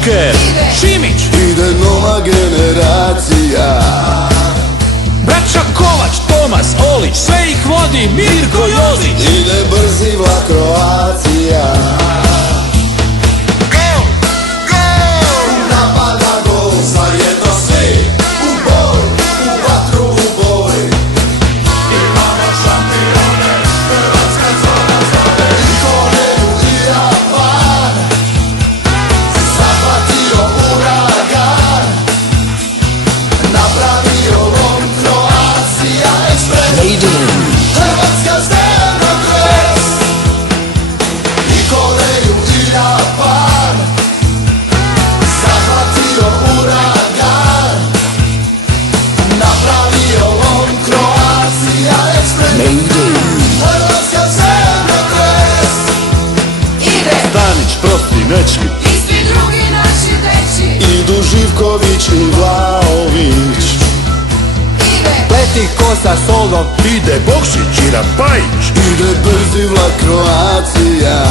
Šuker, Šimić, ide nova generacija. braća Kovač, Tomas, Olić, sve ih vodi Mirko Jozić. Ide brzi vlak Kroacija. Napada gol, zajedno svi u boj, u vatru u boj. Imamo šampione, Hrvatska zona zove. Koleju i Japan, zahvatio uragan, napravio lom Kroacija ekspres. Hrvatska zna kres. I Koleju i Japan, zahvatio uragan, napravio lom Kroacija ekspres. Hrvatska zna kres. Ide Stanić, prosti nečki, i svi drugi naši dečki. idu Živković i Vlaović. Ide Leti kosa solom, Ide Bokšić i Rapajić. Ide brzi vlak Kroacija.